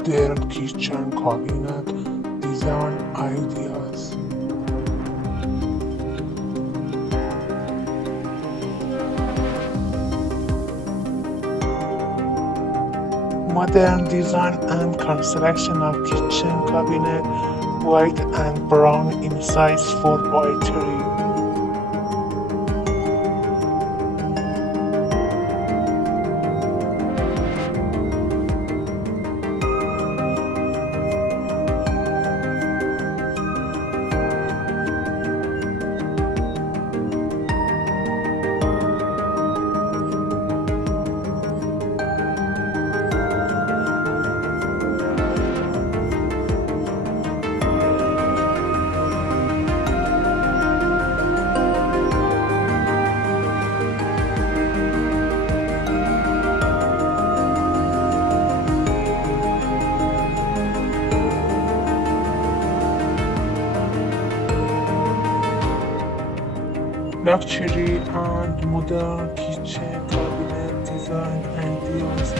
modern kitchen cabinet design ideas. Modern design and construction of kitchen cabinet, white and brown in size 4 by 3. Luxury and modern kitchen cabinet design ideas